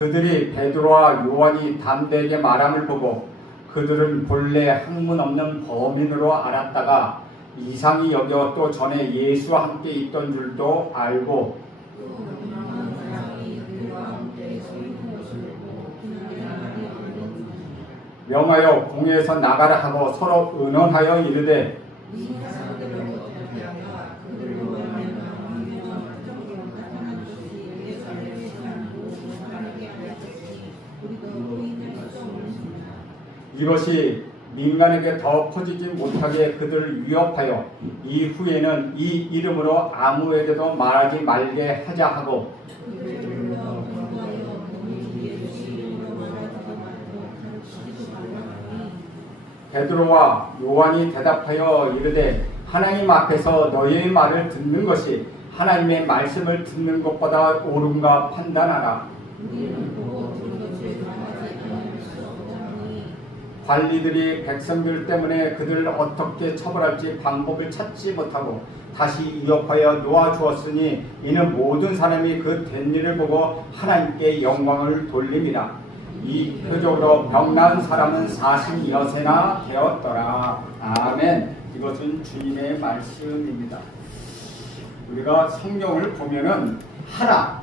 그들이 베드로와 요한이 담대하게 말함을 보고 그들은 본래 학문 없는 범인으로 알았다가 이상히 여겨 또 전에 예수와 함께 있던 줄도 알고 명하여 공회에서 나가라 하고 서로 의논하여 이르되 이것이 민간에게 더 퍼지지 못하게 그들을 위협하여 이후에는 이 이름으로 아무에게도 말하지 말게 하자 하고 베드로와 요한이 대답하여 이르되 하나님 앞에서 너희의 말을 듣는 것이 하나님의 말씀을 듣는 것보다 옳은가 판단하라. 관리들이 백성들 때문에 그들을 어떻게 처벌할지 방법을 찾지 못하고 다시 위협하여 놓아주었으니 이는 모든 사람이 그 된 일을 보고 하나님께 영광을 돌립니다. 이 표적으로 병난 사람은 40여세나 되었더라. 아멘. 이것은 주님의 말씀입니다. 우리가 성경을 보면은 하라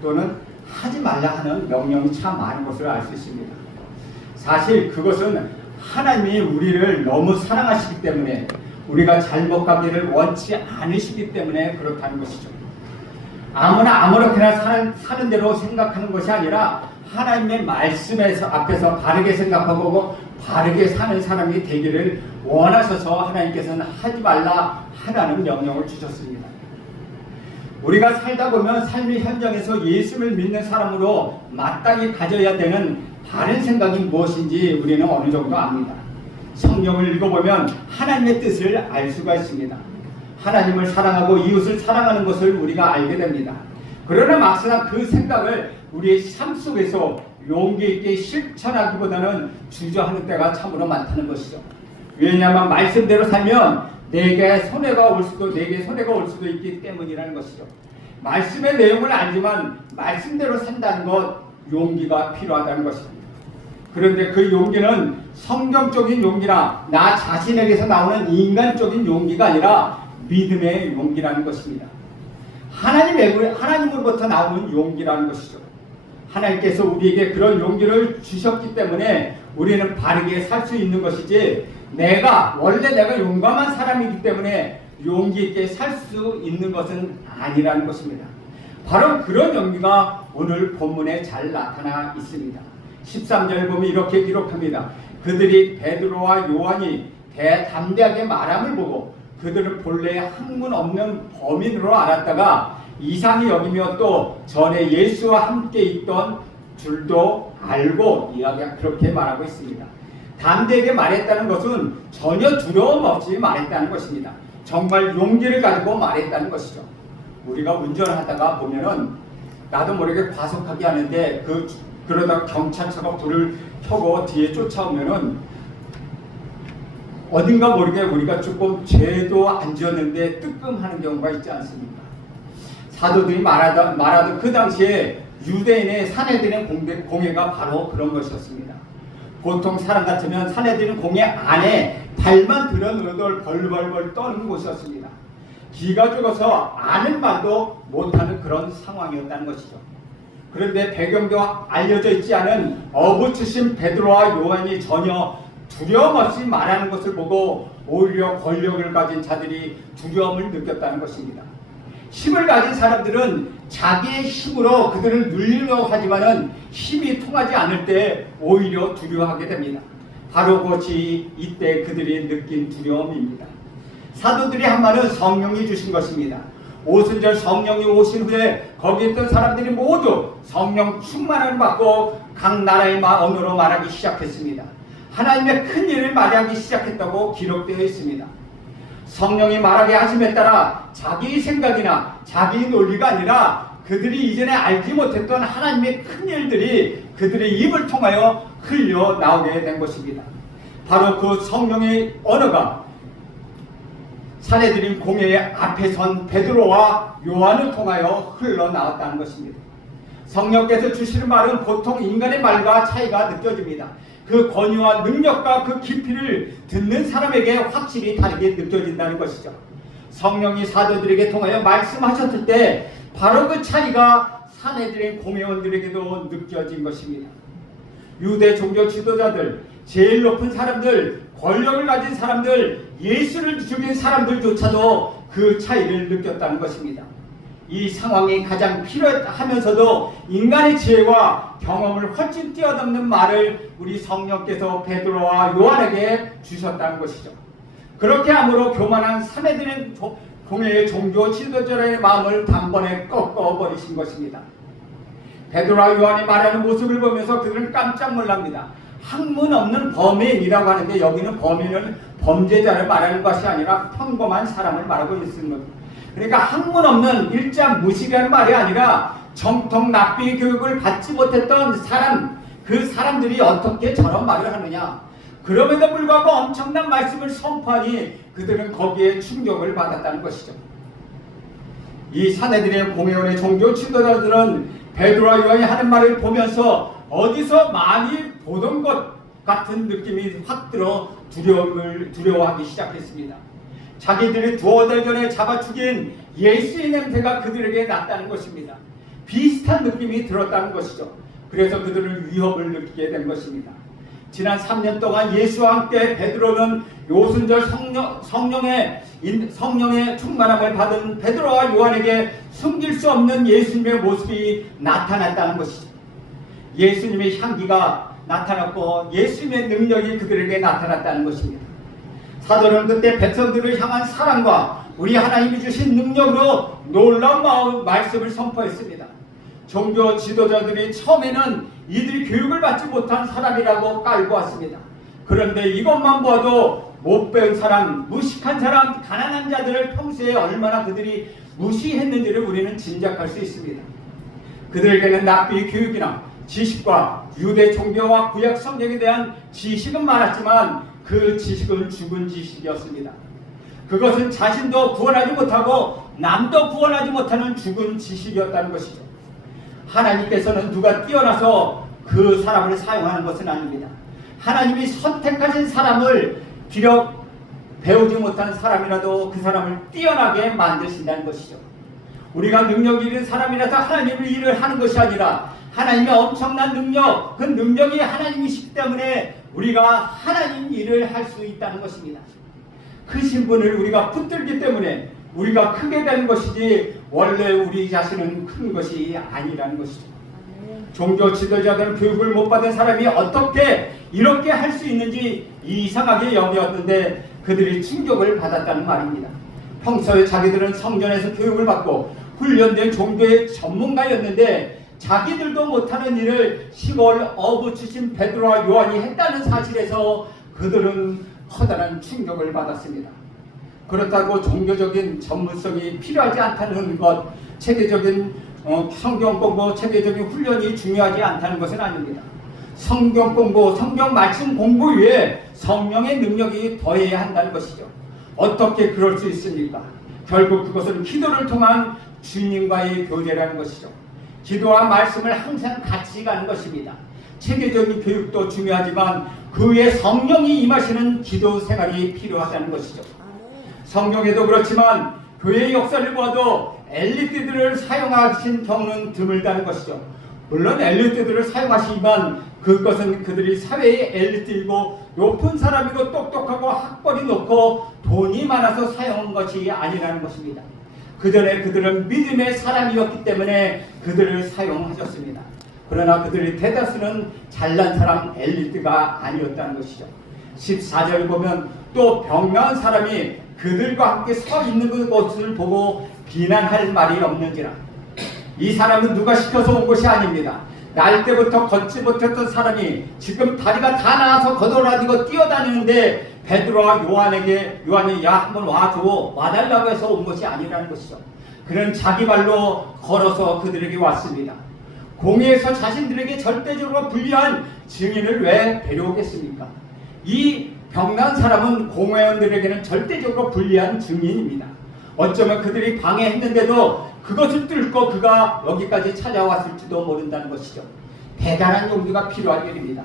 또는 하지 말라 하는 명령이 참 많은 것을 알 수 있습니다. 사실 그것은 하나님이 우리를 너무 사랑하시기 때문에 우리가 잘못 가기를 원치 않으시기 때문에 그렇다는 것이죠. 아무렇게나 사는 대로 생각하는 것이 아니라 하나님의 말씀에서 앞에서 바르게 생각하고 바르게 사는 사람이 되기를 원하셔서 하나님께서는 하지 말라 하라는 명령을 주셨습니다. 우리가 살다 보면 삶의 현장에서 예수를 믿는 사람으로 마땅히 가져야 되는 다른 생각이 무엇인지 우리는 어느 정도 압니다. 성경을 읽어보면 하나님의 뜻을 알 수가 있습니다. 하나님을 사랑하고 이웃을 사랑하는 것을 우리가 알게 됩니다. 그러나 막상 그 생각을 우리의 삶 속에서 용기 있게 실천하기보다는 주저하는 때가 참으로 많다는 것이죠. 왜냐하면 말씀대로 살면 내게 손해가 올 수도 있기 때문이라는 것이죠. 말씀의 내용을 알지만 말씀대로 산다는 것 용기가 필요하다는 것입니다. 그런데 그 용기는 성경적인 용기나 나 자신에게서 나오는 인간적인 용기가 아니라 믿음의 용기라는 것입니다. 하나님으로부터 나오는 용기라는 것이죠. 하나님께서 우리에게 그런 용기를 주셨기 때문에 우리는 바르게 살 수 있는 것이지 원래 내가 용감한 사람이기 때문에 용기 있게 살 수 있는 것은 아니라는 것입니다. 바로 그런 용기가 오늘 본문에 잘 나타나 있습니다. 13절 보면 이렇게 기록합니다. 그들이 베드로와 요한이 담대하게 말함을 보고 그들은 본래 학문 없는 범인으로 알았다가 이상히 여기며 또 전에 예수와 함께 있던 줄도 알고 이야기가 그렇게 말하고 있습니다. 담대하게 말했다는 것은 전혀 두려움 없이 말했다는 것입니다. 정말 용기를 가지고 말했다는 것이죠. 우리가 운전하다가 보면은 나도 모르게 과속하게 하는데 그러다 경찰차가 불을 켜고 뒤에 쫓아오면은 어딘가 모르게 우리가 조금 죄도 안 지었는데 뜨끔하는 경우가 있지 않습니까? 사도들이 말하던 그 당시에 유대인의 사내들의 공회가 바로 그런 것이었습니다. 보통 사람 같으면 사내들은 공회 안에 발만 들여놓으면 벌벌벌 떠는 곳이었습니다. 기가 죽어서 아는 말도 못하는 그런 상황이었다는 것이죠. 그런데 배경도 알려져 있지 않은 어부치신 베드로와 요한이 전혀 두려움 없이 말하는 것을 보고 오히려 권력을 가진 자들이 두려움을 느꼈다는 것입니다. 힘을 가진 사람들은 자기의 힘으로 그들을 눌리려고 하지만은 힘이 통하지 않을 때 오히려 두려워하게 됩니다. 바로 그것이 이때 그들이 느낀 두려움입니다. 사도들이 한 말은 성령이 주신 것입니다. 오순절 성령이 오신 후에 거기 있던 사람들이 모두 성령 충만을 받고 각 나라의 언어로 말하기 시작했습니다. 하나님의 큰 일을 말하기 시작했다고 기록되어 있습니다. 성령이 말하게 하심에 따라 자기 생각이나 자기 논리가 아니라 그들이 이전에 알지 못했던 하나님의 큰 일들이 그들의 입을 통하여 흘러나오게 된 것입니다. 바로 그 성령의 언어가 사내들인 공회의 앞에 선 베드로와 요한을 통하여 흘러나왔다는 것입니다. 성령께서 주시는 말은 보통 인간의 말과 차이가 느껴집니다. 그 권위와 능력과 그 깊이를 듣는 사람에게 확실히 다르게 느껴진다는 것이죠. 성령이 사도들에게 통하여 말씀하셨을 때 바로 그 차이가 사내들의 공회원들에게도 느껴진 것입니다. 유대 종교 지도자들, 제일 높은 사람들, 권력을 가진 사람들, 예수를 죽인 사람들조차도 그 차이를 느꼈다는 것입니다. 이 상황이 가장 필요하면서도 인간의 지혜와 경험을 훨씬 뛰어넘는 말을 우리 성령께서 베드로와 요한에게 주셨다는 것이죠. 그렇게 함으로 교만한 사내들의 공회의 종교 지도자의 마음을 단번에 꺾어버리신 것입니다. 베드로와 요한이 말하는 모습을 보면서 그들은 깜짝 놀랍니다. 학문 없는 범인이라고 하는데 여기는 범인은 범죄자를 말하는 것이 아니라 평범한 사람을 말하고 있습니다. 그러니까 학문 없는 일자 무식이라는 말이 아니라 정통 납비 교육을 받지 못했던 사람, 그 사람들이 어떻게 저런 말을 하느냐. 그럼에도 불구하고 엄청난 말씀을 선포하니 그들은 거기에 충격을 받았다는 것이죠. 이 사내들의 공회원의 종교 지도자들은 베드로와 요한이 하는 말을 보면서 어디서 많이 보던 것 같은 느낌이 확 들어 두려워하기 시작했습니다. 자기들이 두어 달 전에 잡아 죽인 예수의 냄새가 그들에게 났다는 것입니다. 비슷한 느낌이 들었다는 것이죠. 그래서 그들은 위협을 느끼게 된 것입니다. 지난 3년 동안 예수와 함께 베드로는 요순절 성령의 충만함을 받은 베드로와 요한에게 숨길 수 없는 예수님의 모습이 나타났다는 것이죠. 예수님의 향기가 나타났고 예수님의 능력이 그들에게 나타났다는 것입니다. 사도는 그때 백성들을 향한 사랑과 우리 하나님이 주신 능력으로 놀라운 말씀을 선포했습니다. 종교 지도자들이 처음에는 이들이 교육을 받지 못한 사람이라고 깔고 왔습니다. 그런데 이것만 봐도 못 배운 사람, 무식한 사람, 가난한 자들을 평소에 얼마나 그들이 무시했는지를 우리는 짐작할 수 있습니다. 그들에게는 납비 교육이나 지식과 유대 종교와 구약 성경에 대한 지식은 많았지만 그 지식은 죽은 지식이었습니다. 그것은 자신도 구원하지 못하고 남도 구원하지 못하는 죽은 지식이었다는 것이죠. 하나님께서는 누가 뛰어나서 그 사람을 사용하는 것은 아닙니다. 하나님이 선택하신 사람을 비록 배우지 못한 사람이라도 그 사람을 뛰어나게 만드신다는 것이죠. 우리가 능력이 있는 사람이라서 하나님의 일을 하는 것이 아니라 하나님의 엄청난 능력, 그 능력이 하나님이시기 때문에 우리가 하나님 일을 할 수 있다는 것입니다. 크신 분을 우리가 붙들기 때문에 우리가 크게 되는 것이지 원래 우리 자신은 큰 것이 아니라는 것이죠. 종교 지도자들은 교육을 못 받은 사람이 어떻게 이렇게 할 수 있는지 이상하게 여겼는데 그들이 충격을 받았다는 말입니다. 평소에 자기들은 성전에서 교육을 받고 훈련된 종교의 전문가였는데 자기들도 못하는 일을 시골 어부 출신 베드로와 요한이 했다는 사실에서 그들은 커다란 충격을 받았습니다. 그렇다고 종교적인 전문성이 필요하지 않다는 것, 체계적인 성경 공부, 체계적인 훈련이 중요하지 않다는 것은 아닙니다. 성경 공부, 성경 말씀 공부 위에 성령의 능력이 더해야 한다는 것이죠. 어떻게 그럴 수 있습니까? 결국 그것은 기도를 통한 주님과의 교제라는 것이죠. 기도와 말씀을 항상 같이 가는 것입니다. 체계적인 교육도 중요하지만 그 위에 성령이 임하시는 기도 생활이 필요하다는 것이죠. 성경에도 그렇지만 교회의 역사를 보아도 엘리트들을 사용하신 경우는 드물다는 것이죠. 물론 엘리트들을 사용하시지만 그것은 그들이 사회의 엘리트이고 높은 사람이고 똑똑하고 학벌이 높고 돈이 많아서 사용한 것이 아니라는 것입니다. 그전에 그들은 믿음의 사람이었기 때문에 그들을 사용하셨습니다. 그러나 그들의 대다수는 잘난 사람 엘리트가 아니었다는 것이죠. 14절 보면 또 병나은 사람이 그들과 함께 서 있는 것을 보고 비난할 말이 없는지라. 이 사람은 누가 시켜서 온 것이 아닙니다. 날 때부터 걷지 못했던 사람이 지금 다리가 다 나와서 거들어다니고 뛰어다니는데 베드로와 요한이 야 한번 와달라고 해서 온 것이 아니라는 것이죠. 그는 자기 발로 걸어서 그들에게 왔습니다. 공회에서 자신들에게 절대적으로 불리한 증인을 왜 데려오겠습니까? 이 병난 사람은 공회원들에게는 절대적으로 불리한 증인입니다. 어쩌면 그들이 방해했는데도 그것을 뚫고 그가 여기까지 찾아왔을지도 모른다는 것이죠. 대단한 용기가 필요한 일입니다.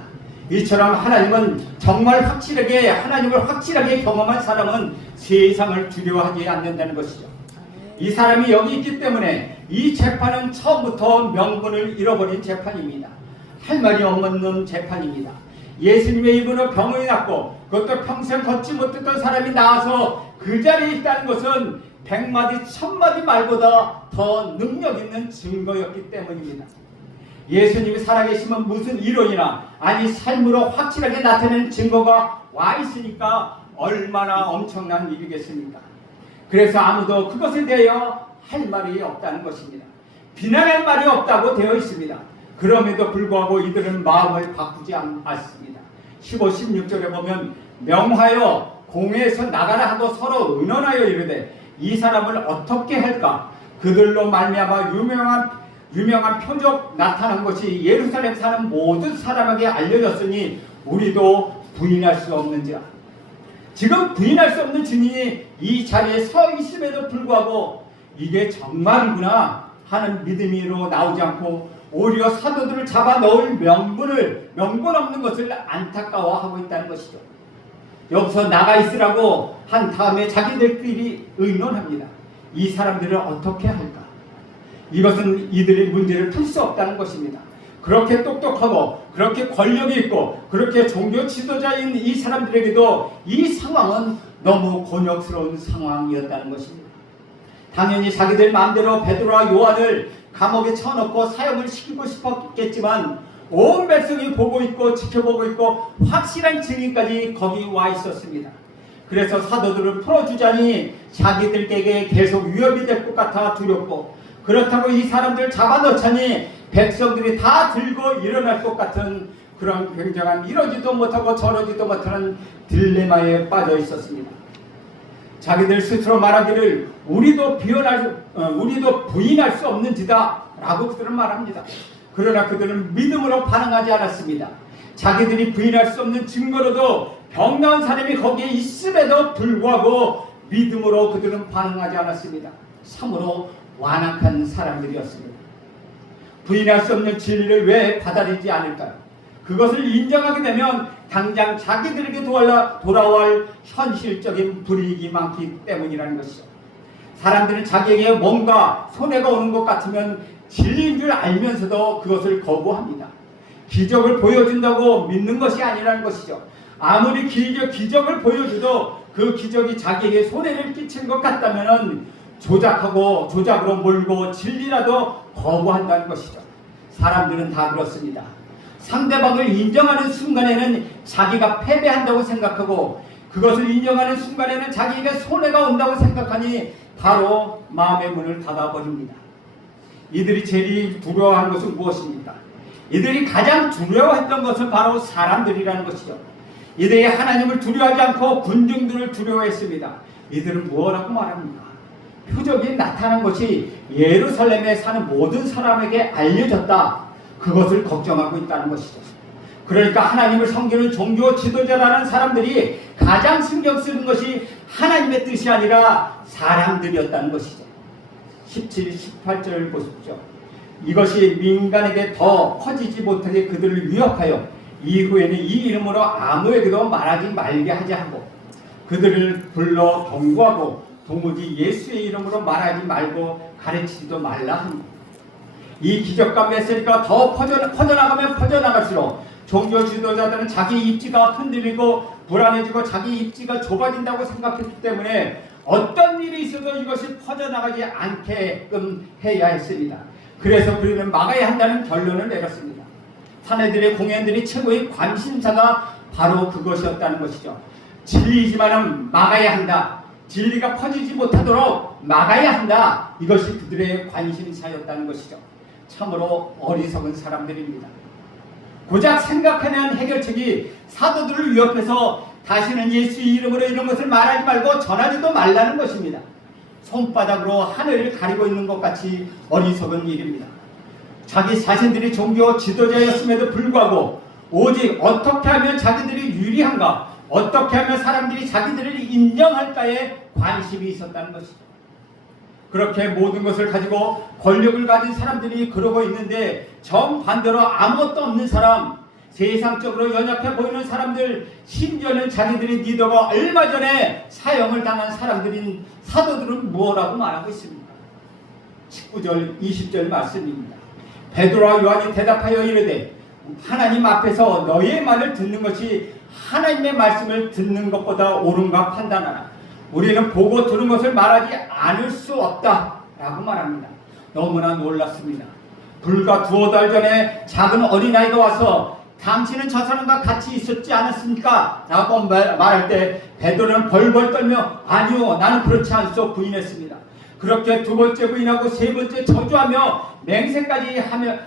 이처럼 하나님은 정말 확실하게 하나님을 확실하게 경험한 사람은 세상을 두려워하지 않는다는 것이죠. 이 사람이 여기 있기 때문에 이 재판은 처음부터 명분을 잃어버린 재판입니다. 할 말이 없는 재판입니다. 예수님의 입으로 병이 났고 그것도 평생 걷지 못했던 사람이 나와서 그 자리에 있다는 것은 100마디 1000마디 말보다 더 능력 있는 증거였기 때문입니다. 예수님이 살아계시면 무슨 이론이나 아니 삶으로 확실하게 나타내는 증거가 와 있으니까 얼마나 엄청난 일이겠습니까? 그래서 아무도 그것에 대하여 할 말이 없다는 것입니다. 비난할 말이 없다고 되어 있습니다. 그럼에도 불구하고 이들은 마음을 바꾸지 않습니다. 15, 16절에 보면 명하여 공회에서 나가라 하고 서로 의논하여 이르되 이 사람을 어떻게 할까? 그들로 말미암아 유명한 표적 나타난 것이 예루살렘 사는 모든 사람에게 알려졌으니 우리도 부인할 수 없는지라. 지금 부인할 수 없는 증인이 이 자리에 서 있음에도 불구하고 이게 정말이구나 하는 믿음으로 나오지 않고 오히려 사도들을 잡아 넣을 명분 없는 것을 안타까워하고 있다는 것이죠. 여기서 나가 있으라고 한 다음에 자기들끼리 의논합니다. 이 사람들을 어떻게 할까? 이것은 이들의 문제를 풀 수 없다는 것입니다. 그렇게 똑똑하고 그렇게 권력이 있고 그렇게 종교 지도자인 이 사람들에게도 이 상황은 너무 곤욕스러운 상황이었다는 것입니다. 당연히 자기들 마음대로 베드로와 요한을 감옥에 쳐넣고 사형을 시키고 싶었겠지만 온 백성이 보고 있고 지켜보고 있고 확실한 증인까지 거기 와 있었습니다. 그래서 사도들을 풀어주자니 자기들에게 계속 위협이 될 것 같아 두렵고 그렇다고 이 사람들 잡아넣자니 백성들이 다 들고 일어날 것 같은 그런 굉장한 이러지도 못하고 저러지도 못하는 딜레마에 빠져 있었습니다. 자기들 스스로 말하기를 우리도 부인할 수 없는지다 라고 그들은 말합니다. 그러나 그들은 믿음으로 반응하지 않았습니다. 자기들이 부인할 수 없는 증거로도 병 나은 사람이 거기에 있음에도 불구하고 믿음으로 그들은 반응하지 않았습니다. 참으로 완악한 사람들이었습니다. 부인할 수 없는 진리를 왜 받아들이지 않을까요? 그것을 인정하게 되면 당장 자기들에게 돌아올 현실적인 불이익이 많기 때문이라는 것이죠. 사람들은 자기에게 뭔가 손해가 오는 것 같으면 진리인 줄 알면서도 그것을 거부합니다. 기적을 보여준다고 믿는 것이 아니라는 것이죠. 아무리 기적을 보여줘도 그 기적이 자기에게 손해를 끼친 것 같다면 조작으로 몰고 진리라도 거부한다는 것이죠. 사람들은 다 그렇습니다. 상대방을 인정하는 순간에는 자기가 패배한다고 생각하고 그것을 인정하는 순간에는 자기에게 손해가 온다고 생각하니 바로 마음의 문을 닫아버립니다. 이들이 제일 두려워한 것은 무엇입니까? 이들이 가장 두려워했던 것은 바로 사람들이라는 것이죠. 이들이 하나님을 두려워하지 않고 군중들을 두려워했습니다. 이들은 뭐라고 말합니까? 표적이 나타난 것이 예루살렘에 사는 모든 사람에게 알려졌다. 그것을 걱정하고 있다는 것이죠. 그러니까 하나님을 섬기는 종교 지도자라는 사람들이 가장 신경 쓰는 것이 하나님의 뜻이 아니라 사람들이었다는 것이죠. 17, 18절 보십시오. 이것이 민간에게 더 커지지 못하게 그들을 위협하여 이후에는 이 이름으로 아무에게도 말하지 말게 하자 하고 그들을 불러 경고하고 도무지 예수의 이름으로 말하지 말고 가르치지도 말라 합니다. 이 기적과 메시지가 더 퍼져나가면 퍼져나갈수록 종교 지도자들은 자기 입지가 흔들리고 불안해지고 자기 입지가 좁아진다고 생각했기 때문에 어떤 일이 있어도 이것이 퍼져나가지 않게끔 해야 했습니다. 그래서 그들은 막아야 한다는 결론을 내렸습니다. 사내들의 공연들이 최고의 관심사가 바로 그것이었다는 것이죠. 진리이지만은 막아야 한다. 진리가 퍼지지 못하도록 막아야 한다. 이것이 그들의 관심사였다는 것이죠. 참으로 어리석은 사람들입니다. 고작 생각해낸 해결책이 사도들을 위협해서 다시는 예수 이름으로 이런 것을 말하지 말고 전하지도 말라는 것입니다. 손바닥으로 하늘을 가리고 있는 것 같이 어리석은 일입니다. 자기 자신들이 종교 지도자였음에도 불구하고 오직 어떻게 하면 자기들이 유리한가, 어떻게 하면 사람들이 자기들을 인정할까에 관심이 있었다는 것이죠. 그렇게 모든 것을 가지고 권력을 가진 사람들이 그러고 있는데, 정반대로 아무것도 없는 사람, 세상적으로 연약해 보이는 사람들, 심지어는 자기들이 리더가 얼마 전에 사형을 당한 사람들인 사도들은 무엇라고 말하고 있습니까? 19절 20절 말씀입니다. 베드로와 요한이 대답하여 이르되 하나님 앞에서 너희의 말을 듣는 것이 하나님의 말씀을 듣는 것보다 옳은가 판단하라. 우리는 보고 들은 것을 말하지 않을 수 없다 라고 말합니다. 너무나 놀랐습니다. 불과 2달 전에 작은 어린아이가 와서 당신은 저 사람과 같이 있었지 않았습니까? 라고 말할 때 베드로는 벌벌 떨며 아니요, 나는 그렇지 않소 부인했습니다. 그렇게 2번째 부인하고 3번째 저주하며 맹세까지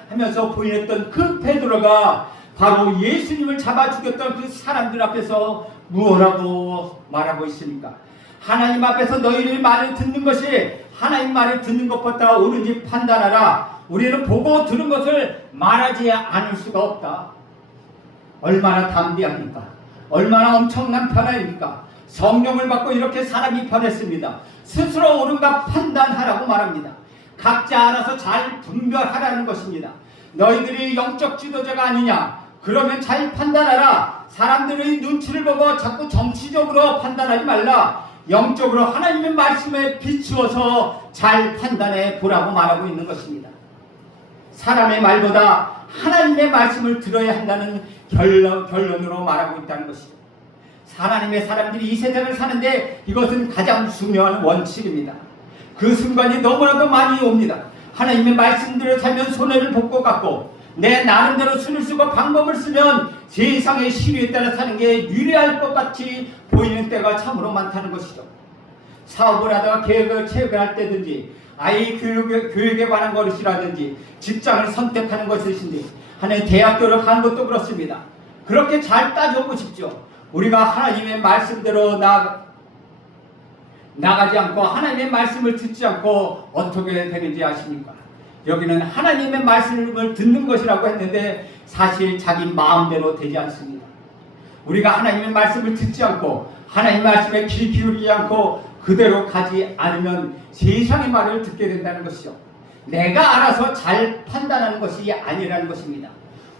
하면서 부인했던 그 베드로가 바로 예수님을 잡아 죽였던 그 사람들 앞에서 무엇라고 말하고 있습니까? 하나님 앞에서 너희의 말을 듣는 것이 하나님 말을 듣는 것보다 옳은지 판단하라. 우리는 보고 들은 것을 말하지 않을 수가 없다. 얼마나 담대합니까? 얼마나 엄청난 변화입니까? 성령을 받고 이렇게 사람이 변했습니다. 스스로 옳은가 판단하라고 말합니다. 각자 알아서 잘 분별하라는 것입니다. 너희들이 영적 지도자가 아니냐? 그러면 잘 판단하라. 사람들의 눈치를 보고 자꾸 정치적으로 판단하지 말라. 영적으로 하나님의 말씀에 비추어서 잘 판단해 보라고 말하고 있는 것입니다. 사람의 말보다 하나님의 말씀을 들어야 한다는 결론으로 말하고 있다는 것이죠. 하나님의 사람들이 이 세상을 사는데 이것은 가장 중요한 원칙입니다. 그 순간이 너무나도 많이 옵니다. 하나님의 말씀대로 살면 손해를 볼 것 같고, 내 나름대로 수를 쓰고 방법을 쓰면 세상의 시류에 따라 사는 게 유리할 것 같이 보이는 때가 참으로 많다는 것이죠. 사업을 하다가 계획을 체결할 때든지, 아이 교육에 관한 것이라든지, 직장을 선택하는 것이든지, 하나님 대학교를 가는 것도 그렇습니다. 그렇게 잘 따져보십시오. 우리가 하나님의 말씀대로 나가지 않고 하나님의 말씀을 듣지 않고 어떻게 되는지 아십니까? 여기는 하나님의 말씀을 듣는 것이라고 했는데 사실 자기 마음대로 되지 않습니다. 우리가 하나님의 말씀을 듣지 않고 하나님의 말씀에 귀 기울이지 않고 그대로 가지 않으면 세상의 말을 듣게 된다는 것이죠. 내가 알아서 잘 판단하는 것이 아니라는 것입니다.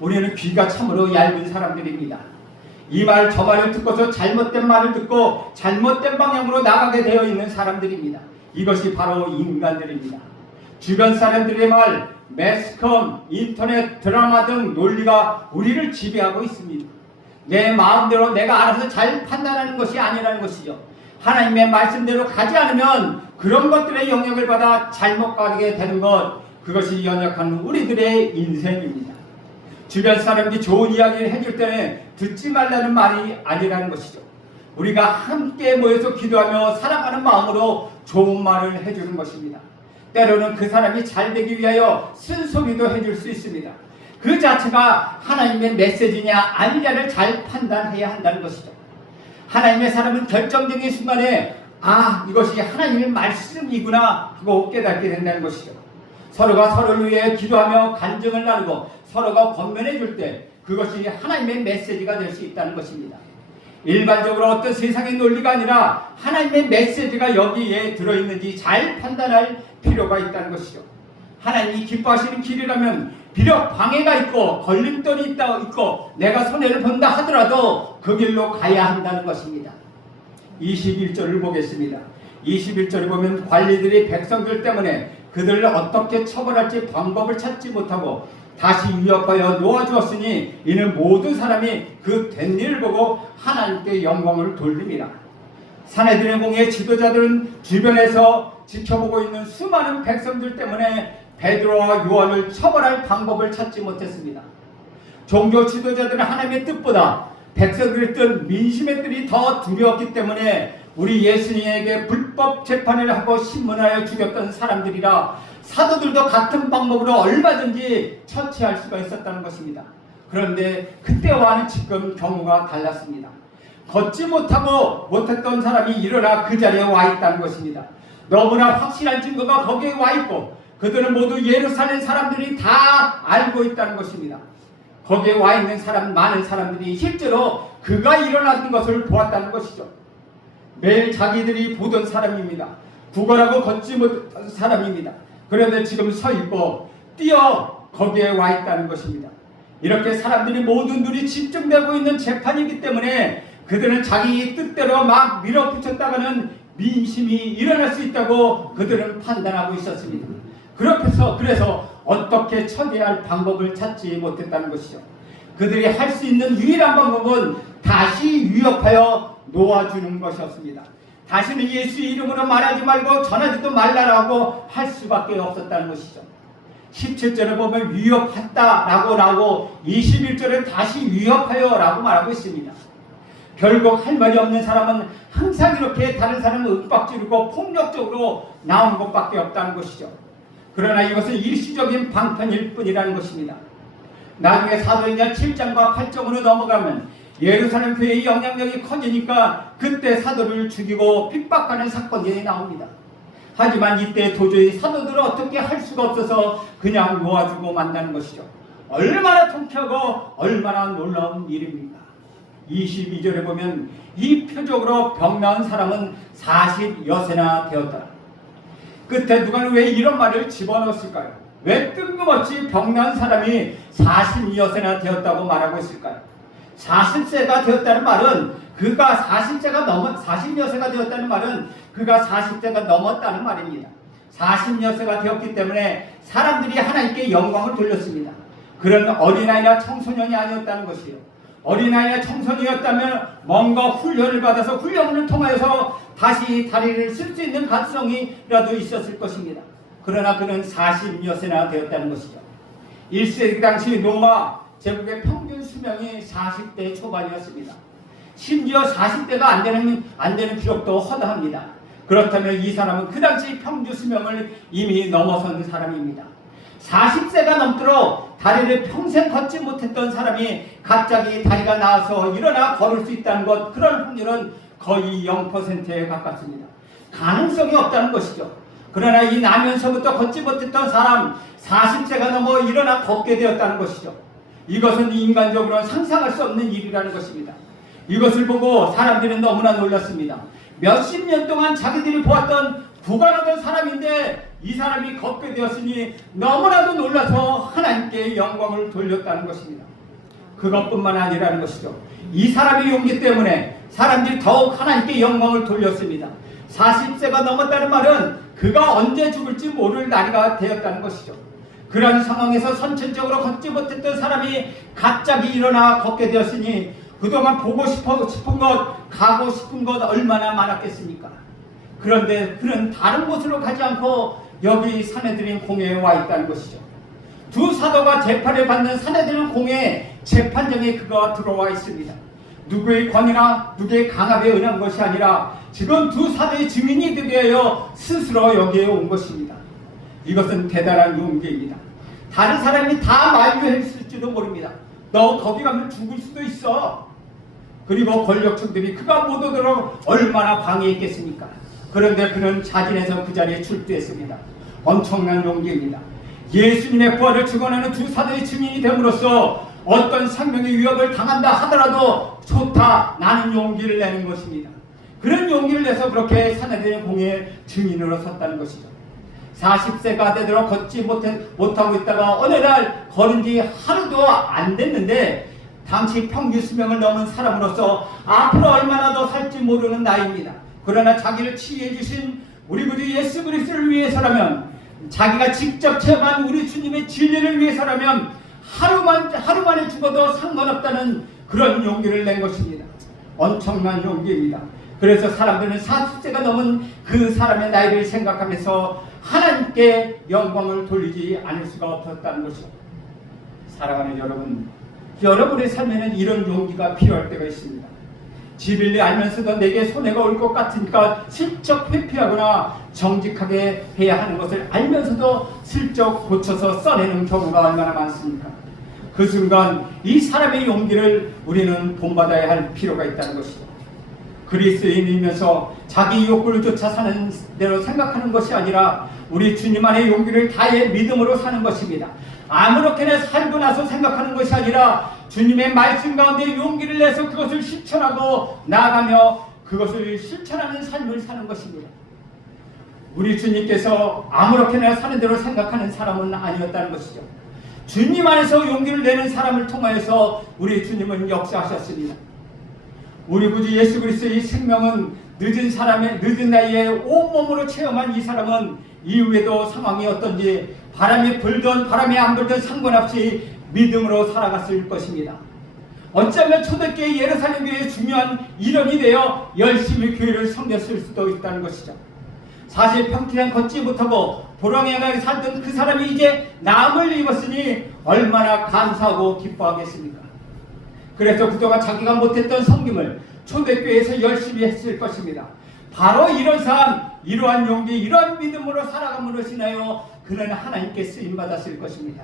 우리는 귀가 참으로 얇은 사람들입니다. 이 말 저 말을 듣고서 잘못된 말을 듣고 잘못된 방향으로 나가게 되어 있는 사람들입니다. 이것이 바로 인간들입니다. 주변 사람들의 말, 매스컴, 인터넷, 드라마 등 논리가 우리를 지배하고 있습니다. 내 마음대로 내가 알아서 잘 판단하는 것이 아니라는 것이죠. 하나님의 말씀대로 가지 않으면 그런 것들의 영향을 받아 잘못 가게 되는 것, 그것이 연약한 우리들의 인생입니다. 주변 사람들이 좋은 이야기를 해줄 때는 듣지 말라는 말이 아니라는 것이죠. 우리가 함께 모여서 기도하며 사랑하는 마음으로 좋은 말을 해주는 것입니다. 때로는 그 사람이 잘 되기 위하여 쓴소리도 해줄 수 있습니다. 그 자체가 하나님의 메시지냐 아니냐를 잘 판단해야 한다는 것이죠. 하나님의 사람은 결정적인 순간에 이것이 하나님의 말씀이구나 하고 깨닫게 된다는 것이죠. 서로가 서로를 위해 기도하며 간증을 나누고 서로가 권면해 줄 때 그것이 하나님의 메시지가 될 수 있다는 것입니다. 일반적으로 어떤 세상의 논리가 아니라 하나님의 메시지가 여기에 들어있는지 잘 판단할 필요가 있다는 것이죠. 하나님이 기뻐하시는 길이라면 비록 방해가 있고 걸림돌이 있고 내가 손해를 본다 하더라도 그 길로 가야 한다는 것입니다. 21절을 보겠습니다. 21절을 보면 관리들이 백성들 때문에 그들을 어떻게 처벌할지 방법을 찾지 못하고 다시 위협하여 놓아주었으니 이는 모든 사람이 그 된 일을 보고 하나님께 영광을 돌립니다. 사내들의 공의 지도자들은 주변에서 지켜보고 있는 수많은 백성들 때문에 베드로와 요한을 처벌할 방법을 찾지 못했습니다. 종교 지도자들은 하나님의 뜻보다 백성들의 뜻, 민심의 뜻이 더 두려웠기 때문에 우리 예수님에게 불법 재판을 하고 신문하여 죽였던 사람들이라 사도들도 같은 방법으로 얼마든지 처치할 수가 있었다는 것입니다. 그런데 그때와는 지금 경우가 달랐습니다. 걷지 못했던 사람이 일어나 그 자리에 와 있다는 것입니다. 너무나 확실한 증거가 거기에 와 있고 그들은 모두 예루살렘 사람들이 다 알고 있다는 것입니다. 거기에 와 있는 많은 사람들이 실제로 그가 일어났던 것을 보았다는 것이죠. 매일 자기들이 보던 사람입니다. 구걸하고 걷지 못한 사람입니다. 그런데 지금 서 있고 뛰어 거기에 와 있다는 것입니다. 이렇게 사람들이 모든 눈이 집중되고 있는 재판이기 때문에 그들은 자기 뜻대로 막 밀어붙였다가는 민심이 일어날 수 있다고 그들은 판단하고 있었습니다. 그래서 어떻게 처리할 방법을 찾지 못했다는 것이죠. 그들이 할 수 있는 유일한 방법은 다시 위협하여 놓아주는 것이었습니다. 다시는 예수의 이름으로 말하지 말고 전하지도 말라라고 할 수밖에 없었다는 것이죠. 17절에 보면 위협했다라고 나오고 21절에 다시 위협하여 라고 말하고 있습니다. 결국 할 말이 없는 사람은 항상 이렇게 다른 사람을 윽박지르고 폭력적으로 나온 것밖에 없다는 것이죠. 그러나 이것은 일시적인 방편일 뿐이라는 것입니다. 나중에 사도행전 7장과 8장으로 넘어가면 예루살렘 교회의 영향력이 커지니까 그때 사도를 죽이고 핍박하는 사건이 나옵니다. 하지만 이때 도저히 사도들을 어떻게 할 수가 없어서 그냥 놓아주고 만나는 것이죠. 얼마나 통쾌하고 얼마나 놀라운 일입니까? 22절에 보면 이 표적으로 병 나은 사람은 40여세나 되었다. 끝에 누가 왜 이런 말을 집어넣었을까요? 왜 뜬금없이 병 나은 사람이 40여세나 되었다고 말하고 있을까요? 40세가 되었다는 말은 그가 40여세가 되었다는 말은 그가 40세가 넘었다는 말입니다. 40여세가 되었기 때문에 사람들이 하나님께 영광을 돌렸습니다. 그런 어린아이나 청소년이 아니었다는 것이에요. 어린아이나 청소년이었다면 뭔가 훈련을 받아서 훈련을 통하여서 다시 다리를 쓸 수 있는 가능성이라도 있었을 것입니다. 그러나 그는 40여세나 되었다는 것이죠. 1세기 당시 로마 제국의 평균 수명이 40대 초반이었습니다. 심지어 40대가 안 되는 기록도 허다합니다. 그렇다면 이 사람은 그 당시 평균 수명을 이미 넘어선 사람입니다. 40세가 넘도록 다리를 평생 걷지 못했던 사람이 갑자기 다리가 나와서 일어나 걸을 수 있다는 것, 그런 확률은 거의 0%에 가깝습니다. 가능성이 없다는 것이죠. 그러나 이 나면서부터 걷지 못했던 사람 40세가 넘어 일어나 걷게 되었다는 것이죠. 이것은 인간적으로는 상상할 수 없는 일이라는 것입니다. 이것을 보고 사람들은 너무나 놀랐습니다. 몇십 년 동안 자기들이 보았던 구걸하던 사람인데 이 사람이 걷게 되었으니 너무나도 놀라서 하나님께 영광을 돌렸다는 것입니다. 그것뿐만 아니라는 것이죠. 이 사람의 용기 때문에 사람들이 더욱 하나님께 영광을 돌렸습니다. 40세가 넘었다는 말은 그가 언제 죽을지 모를 나이가 되었다는 것이죠. 그런 상황에서 선천적으로 걷지 못했던 사람이 갑자기 일어나 걷게 되었으니 그동안 보고 싶은 것, 가고 싶은 것 얼마나 많았겠습니까? 그런데 그는 다른 곳으로 가지 않고 여기 사내들인 공회에 와 있다는 것이죠. 두 사도가 재판을 받는 사내들인 공회 재판장에 그가 들어와 있습니다. 누구의 권위나 누구의 강압에 의한 것이 아니라 지금 두 사도의 증인이 되기 위하여 스스로 여기에 온 것입니다. 이것은 대단한 용기입니다. 다른 사람이 다 만류했을지도 모릅니다. 너 거기 가면 죽을 수도 있어. 그리고 권력층들이 그가 못 오도록 얼마나 방해했겠습니까? 그런데 그는 자진해서 그 자리에 출두했습니다. 엄청난 용기입니다. 예수님의 부활을 증언하는 두 사도의 증인이 됨으로써 어떤 생명의 위협을 당한다 하더라도 좋다, 나는 용기를 내는 것입니다. 그런 용기를 내서 그렇게 사내들의 공의 증인으로 섰다는 것이죠. 40세가 되도록 걷지 못하고 있다가 어느 날 걸은 지 하루도 안 됐는데 당시 평균 수명을 넘은 사람으로서 앞으로 얼마나 더 살지 모르는 나이입니다. 그러나 자기를 치유해 주신 우리 구주 예수 그리스도를 위해서라면, 자기가 직접 체험한 우리 주님의 진리를 위해서라면 하루 만에 죽어도 상관없다는 그런 용기를 낸 것입니다. 엄청난 용기입니다. 그래서 사람들은 40세가 넘은 그 사람의 나이를 생각하면서 하나님께 영광을 돌리지 않을 수가 없었다는 것이죠. 사랑하는 여러분, 여러분의 삶에는 이런 용기가 필요할 때가 있습니다. 진리를 알면서도 내게 손해가 올 것 같으니까 슬쩍 회피하거나 정직하게 해야 하는 것을 알면서도 슬쩍 고쳐서 써내는 경우가 얼마나 많습니까? 그 순간 이 사람의 용기를 우리는 본받아야 할 필요가 있다는 것이죠. 그리스도인이면서 자기 욕구를 쫓아 사는 대로 생각하는 것이 아니라 우리 주님 안에 용기를 다해 믿음으로 사는 것입니다. 아무렇게나 살고 나서 생각하는 것이 아니라 주님의 말씀 가운데 용기를 내서 그것을 실천하고 나아가며 그것을 실천하는 삶을 사는 것입니다. 우리 주님께서 아무렇게나 사는 대로 생각하는 사람은 아니었다는 것이죠. 주님 안에서 용기를 내는 사람을 통하여서 우리 주님은 역사하셨습니다. 우리 구주 예수 그리스도의 생명은 늦은 나이에 온몸으로 체험한 이 사람은 이후에도 상황이 어떤지 바람이 불든 바람이 안 불든 상관없이 믿음으로 살아갔을 것입니다. 어쩌면 초대교회 예루살렘 교회의 중요한 일원이 되어 열심히 교회를 섬겼을 수도 있다는 것이죠. 사실 평생 걷지 못하고 불황행하게 살던 그 사람이 이제 남을 입었으니 얼마나 감사하고 기뻐하겠습니까? 그래서 그동안 자기가 못했던 섬김을 초대교회에서 열심히 했을 것입니다. 바로 이런 삶, 이러한 용기, 이러한 믿음으로 살아감으로 인하여 그는 하나님께 쓰임받았을 것입니다.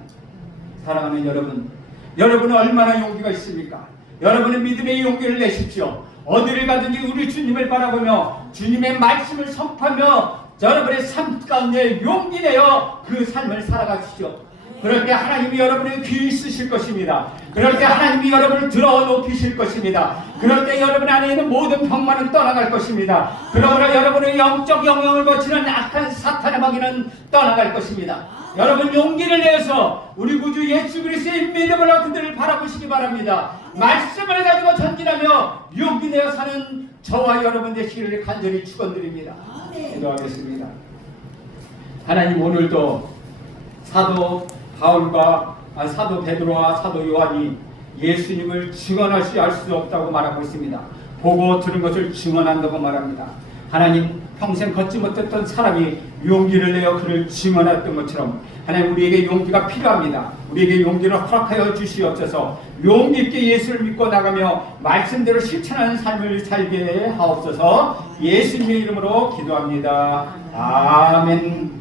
사랑하는 여러분, 여러분은 얼마나 용기가 있습니까? 여러분은 믿음의 용기를 내십시오. 어디를 가든지 우리 주님을 바라보며 주님의 말씀을 선포하며 여러분의 삶 가운데 용기 내어 그 삶을 살아가십시오. 그럴 때 하나님이 여러분의 귀를 쓰실 것입니다. 그럴 때 하나님이 여러분을 들어 높이실 것입니다. 그럴 때 여러분 안에 있는 모든 병만은 떠나갈 것입니다. 그러므로 여러분의 영적 영향을 거치는 악한 사탄의 마귀는 떠나갈 것입니다. 여러분 용기를 내서 우리 구주 예수 그리스도의 믿음으로 그들을 바라보시기 바랍니다. 말씀을 가지고 전진하며 용기 내어 사는 저와 여러분 되시기를 간절히 축원드립니다. 기도하겠습니다. 하나님, 오늘도 사도 바울과 사도 베드로와 사도 요한이 예수님을 증언할 수 없다고 말하고 있습니다. 보고 들은 것을 증언한다고 말합니다. 하나님, 평생 걷지 못했던 사람이 용기를 내어 그를 증언했던 것처럼 하나님, 우리에게 용기가 필요합니다. 우리에게 용기를 허락하여 주시옵소서. 용기 있게 예수를 믿고 나가며 말씀대로 실천하는 삶을 살게 하옵소서. 예수님의 이름으로 기도합니다. 아멘.